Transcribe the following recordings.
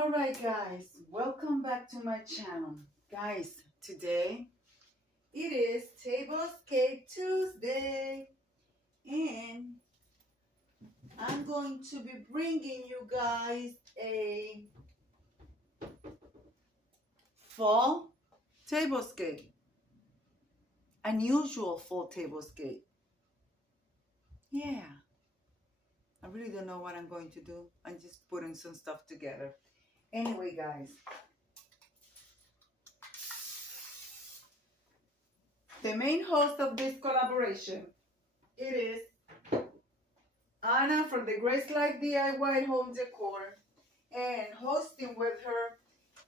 All right, guys, welcome back to my channel. Guys, today it is Tablescape Tuesday, and I'm going to be bringing you guys a fall tablescape, unusual fall tablescape. Yeah, I really don't know what I'm going to do. I'm just putting some stuff together. Anyway, guys, the main host of this collaboration, it is Anna from the Grace Life DIY Home Decor, and hosting with her,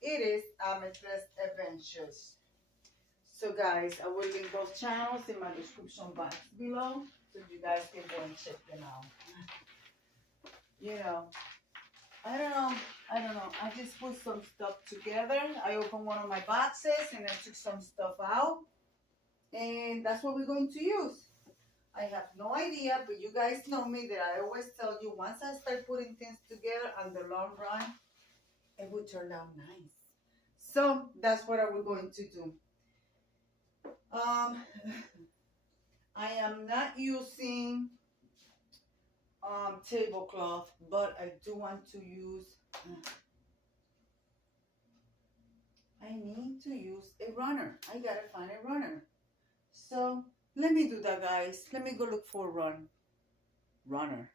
it is Amethyst Adventures. So guys, I will link those channels in my description box below, so you guys can go and check them out. You know, I don't know. I just put some stuff together. I opened one of my boxes and I took some stuff out. And that's what we're going to use. I have no idea, but you guys know me that I always tell you, once I start putting things together on the long run, it will turn out nice. So that's what we're going to do. I am not using tablecloth, but I do want to use, I need to use a runner. I gotta find a runner. So let me do that, guys. Let me go look for a runner.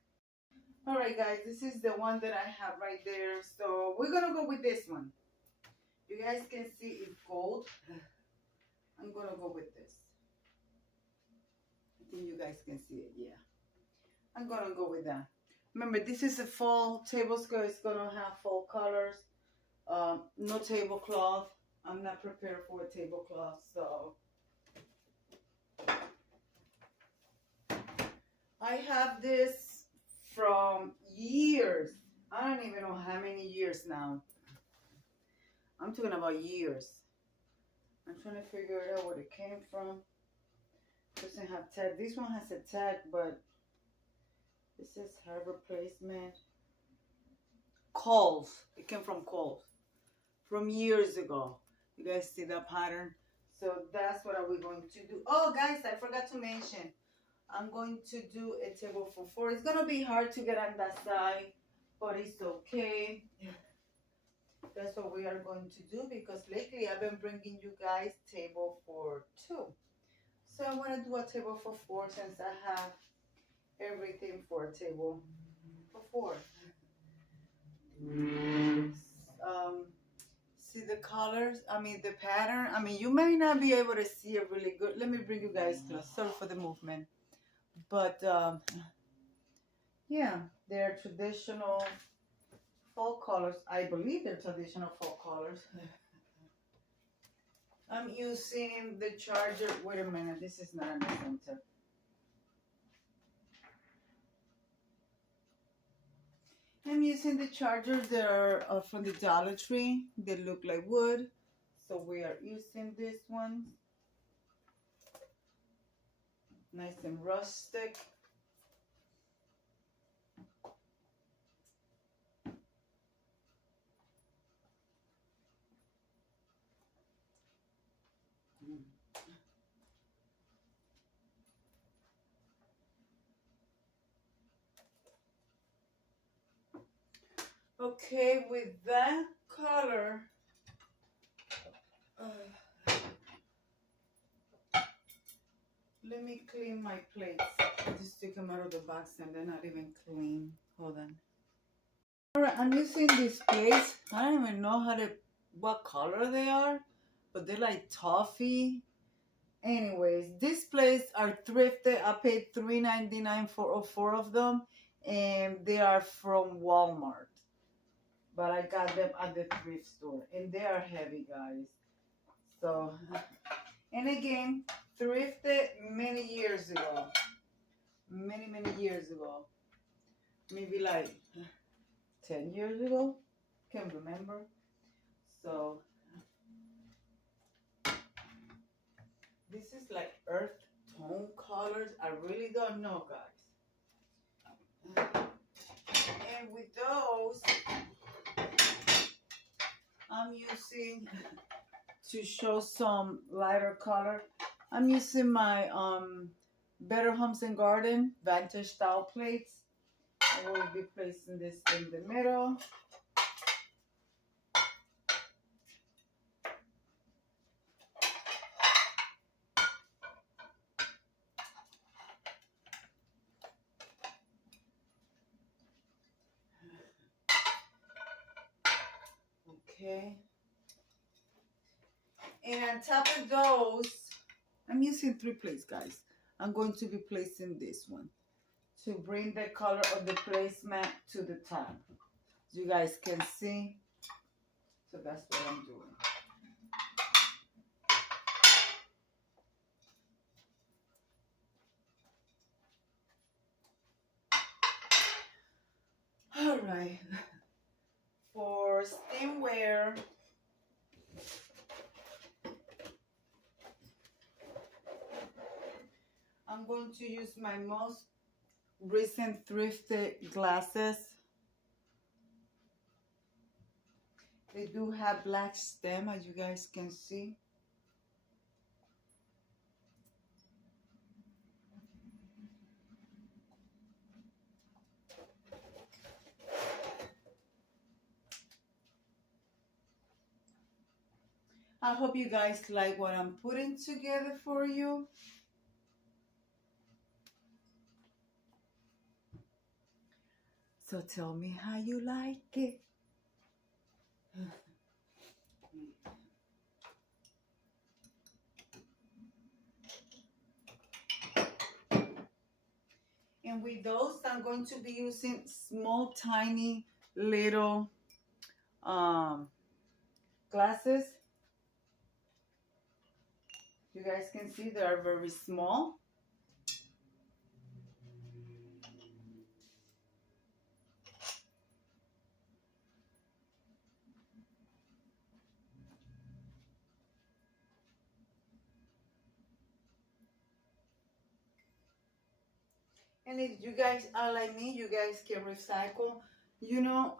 All right, guys, this is the one that I have right there. So we're gonna go with this one. You guys can see it's gold. I'm gonna go with this. I think you guys can see it. Yeah, I'm gonna go with that. Remember, this is a fall tablescape. It's gonna have fall colors. No tablecloth. I'm not prepared for a tablecloth, so I have this from years. I don't even know how many years now. I'm talking about years. I'm trying to figure out where it came from. Doesn't have tag. This one has a tag, but this is her replacement. Kohl's. It came from Kohl's from years ago. You guys see that pattern? So that's what are we going to do. Oh, guys, I forgot to mention. I'm going to do a table for four. It's going to be hard to get on that side, but it's okay. That's what we are going to do, because lately I've been bringing you guys table for two. So I want to do a table for four, since I have everything for a table for four. See the colors? I mean, the pattern. I mean, you may not be able to see it really good. Let me bring you guys close. Sorry for the movement. But yeah, they're traditional fall colors. I believe they're traditional fall colors. I'm using the charger. Wait a minute, this is not in the center. I'm using the chargers that are from the Dollar Tree. They look like wood, so we are using this one. Nice and rustic. Okay, with that color, let me clean my plates. I just took them out of the box and they're not even clean. Hold on. All right, I'm using these plates. I don't even know what color they are, but they're like toffee. Anyways, these plates are thrifted. I paid $3.99 for all four of them, and they are from Walmart. But I got them at the thrift store, and they are heavy, guys. So, and again, thrifted many years ago. Many years ago. Maybe like 10 years ago. Can't remember. So, this is like earth tone colors. I really don't know, guys. And with those, to see, to show some lighter color. I'm using my Better Homes and Garden Vantage style plates. I will be placing this in the middle. Okay. And on top of those, I'm using 3 plates, guys. I'm going to be placing this one to bring the color of the placemat to the top. As you guys can see. So that's what I'm doing. All right. For stemware, I'm going to use my most recent thrifted glasses. They do have black stem, as you guys can see. I hope you guys like what I'm putting together for you. So tell me how you like it. And with those, I'm going to be using small, tiny, little glasses. You guys can see they are very small. And if you guys are like me, you guys can recycle. You know,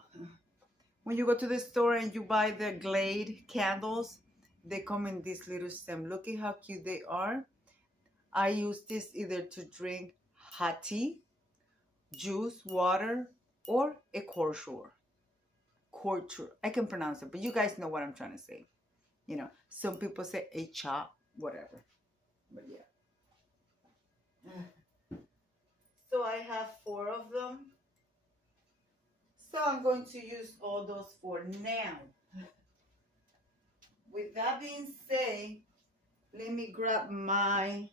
when you go to the store and you buy the Glade candles, they come in this little stem. Look at how cute they are. I use this either to drink hot tea, juice, water, or a corkscrew. I can pronounce it, but you guys know what I'm trying to say. You know, some people say a chop, whatever. But yeah. So I have 4 of them. So I'm going to use all those for now. With that being said, let me grab my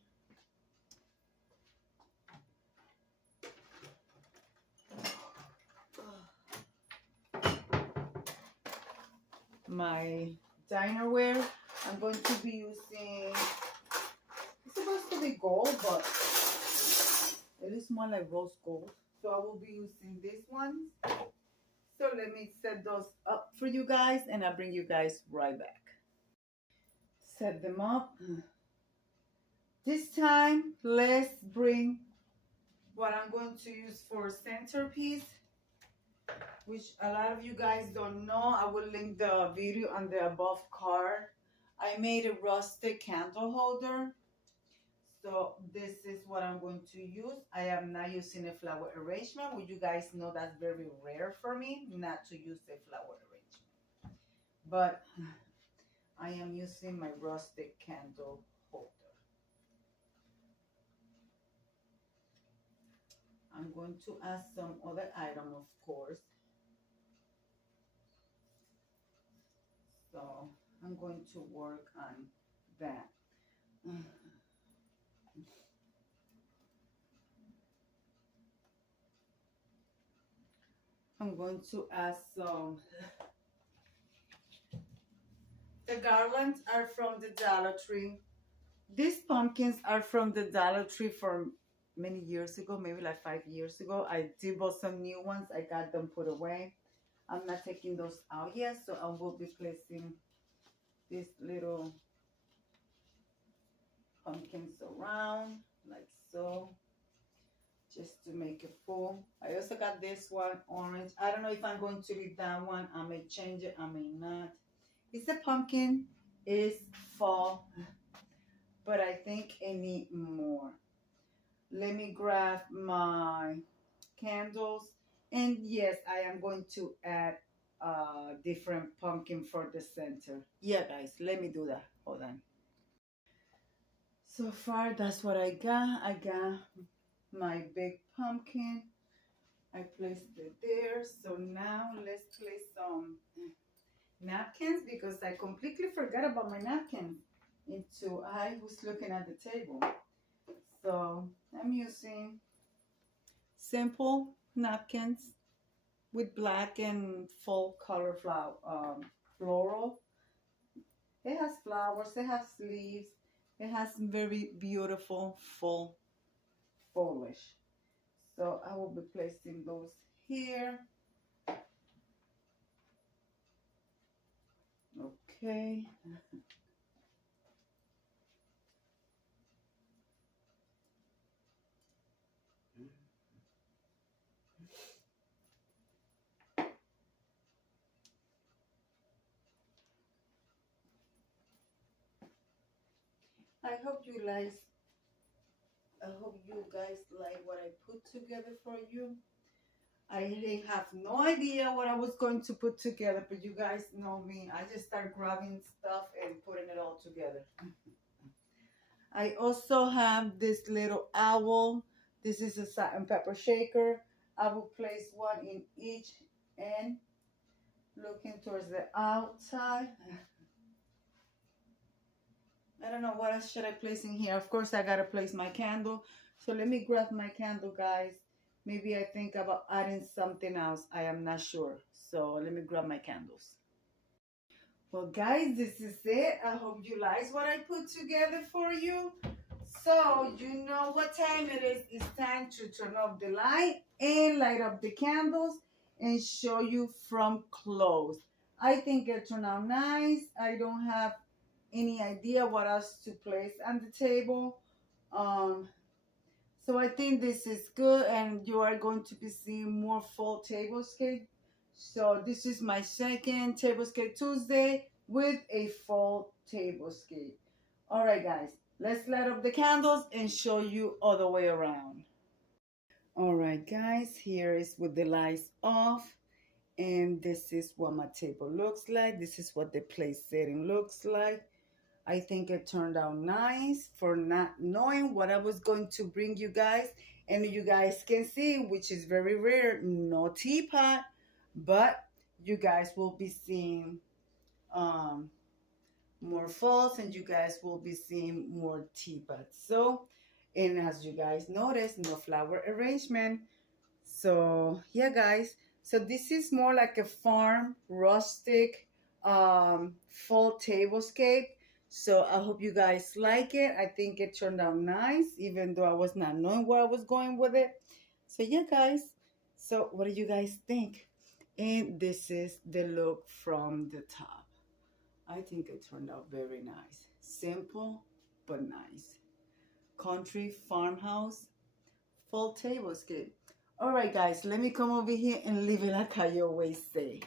dinerware. I'm going to be using, it's supposed to be gold, but it is more like rose gold. So I will be using these ones. So let me set those up for you guys and I'll bring you guys right back. Set them up. This time, let's bring what I'm going to use for centerpiece, which a lot of you guys don't know. I will link the video on the above card. I made a rustic candle holder. So this is what I'm going to use. I am not using a flower arrangement, which you guys know that's very rare for me, not to use a flower arrangement. But I am using my rustic candle holder. I'm going to add some other item, of course. So I'm going to work on that. I'm going to add some. The garlands are from the Dollar Tree. These pumpkins are from the Dollar Tree from many years ago, maybe like 5 years ago. I did buy some new ones. I got them put away. I'm not taking those out yet, so I will be placing these little pumpkins around like so, just to make it full. I also got this one orange. I don't know if I'm going to leave that one. I may change it, I may not. It's a pumpkin. It's fall, but I think I need more. Let me grab my candles. And yes, I am going to add a different pumpkin for the center. Yeah, guys, let me do that. Hold on. So far, that's what I got. I got my big pumpkin. I placed it there. So now let's place some napkins because I completely forgot about my napkins until I was looking at the table. So I'm using simple napkins with black and full color floral. It has flowers, it has leaves, it has very beautiful full foliage. So I will be placing those here. Okay. I hope you guys like what I put together for you. I really have no idea what I was going to put together, but you guys know me. I just start grabbing stuff and putting it all together. I also have this little owl. This is a salt and pepper shaker. I will place one in each end, looking towards the outside. I don't know what else should I place in here. Of course, I gotta place my candle. So let me grab my candle, guys. Maybe I think about adding something else. I am not sure. So let me grab my candles. Well, guys, this is it. I hope you like what I put together for you. So you know what time it is. It's time to turn off the light and light up the candles and show you from close. I think it turned out nice. I don't have any idea what else to place on the table. So I think this is good, and you are going to be seeing more fall tablescape. So this is my second Tablescape Tuesday with a fall tablescape. All right, guys, let's light up the candles and show you all the way around. All right, guys, here is with the lights off. And this is what my table looks like. This is what the place setting looks like. I think it turned out nice for not knowing what I was going to bring you guys. And you guys can see, which is very rare, no teapot, but you guys will be seeing more falls, and you guys will be seeing more teapots. So, and as you guys notice, no flower arrangement. So yeah, guys, so this is more like a farm rustic fall tablescape. So I hope you guys like it. I think it turned out nice, even though I was not knowing where I was going with it. So yeah, guys, so what do you guys think? And this is the look from the top. I think it turned out very nice. Simple but nice. Country farmhouse full tablescape. All right, guys, let me come over here and leave it like I always say.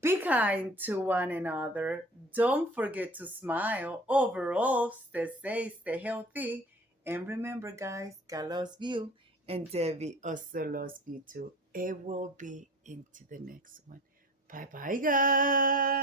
Be kind to one another. Don't forget to smile. Overall, stay safe, stay healthy. And remember, guys, God loves you. And Debbie also loves you too. It will be into the next one. Bye-bye, guys.